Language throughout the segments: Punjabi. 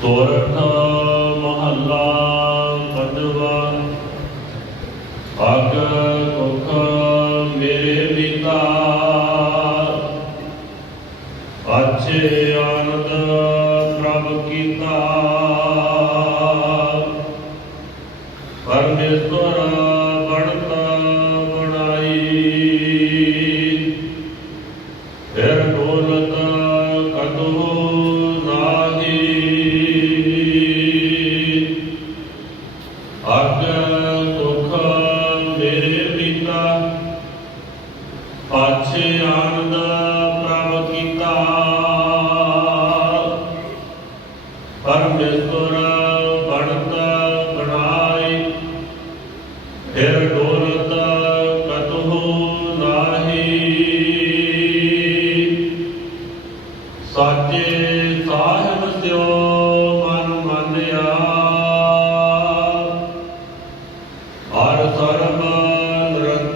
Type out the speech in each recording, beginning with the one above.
ਸੋਰਠ ਮਹੱਲਾ ਪੰਜਵਾ ਅਗ ਕੁਖ ਮੇਰੇ ਪਿਤਾ। ਅੱਛੇ ਆਨੰਦ ਅਗ ਸੁਖ ਮੇਰੇ ਪਿਤਾ ਪਾਛੇ ਆਨੰਦ ਪ੍ਰਭ ਕੀਤਾ। ਪਰਮੇਸ਼ਵਰ ਬਣਤ ਬਣਾਏ ਫਿਰ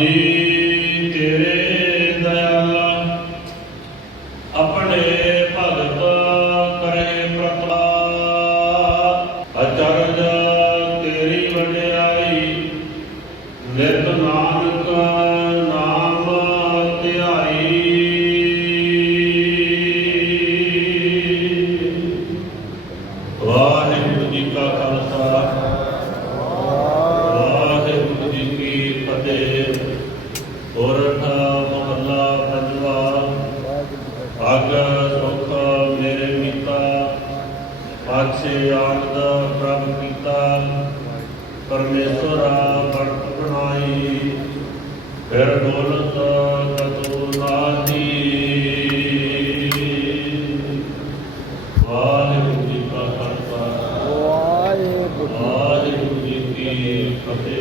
ਜੀ ਤੇਰੇ ਦਇਆਲਾ ਆਪਣੇ ਭਗਤ ਕਰੇ ਪ੍ਰਤਪਾ। ਅਚਰਜ ਤੇਰੀ ਵਡਿਆਈ, ਨਿਤ ਨਾਨਕ ਨਾਮ ਧਿਆਈ। ਵਾਹਿਗੁਰੂ ਜੀ ਕਾ ਖਾਲਸਾ। ਵਾਹਿਗੁਰੂ ਜੀ ਕੀ ਫਤਿਹ। ਹੋਰਠਾ ਮਹੱਲਾ ਪੰਜਵਾ ਆਗ ਸੁਖ ਮੇਰੇ ਮਿੱਤਾ ਪਾਛੇ ਆਨੰਦ ਪ੍ਰਭ ਕੀਤਾ ਪਰਮੇਸ਼ਵਰਾ ਵਰਤ ਬਣਾਈ ਫਿਰ ਦੌਲਤ ਕਤੂ ਨਾਦੀ ਵਾਹਿਗੁਰੂ ਜੀ ਕਾ ਖਾਲਸਾ ਵਾਹਿਗੁਰੂ ਜੀ ਕੀ ਫਤਿਹ।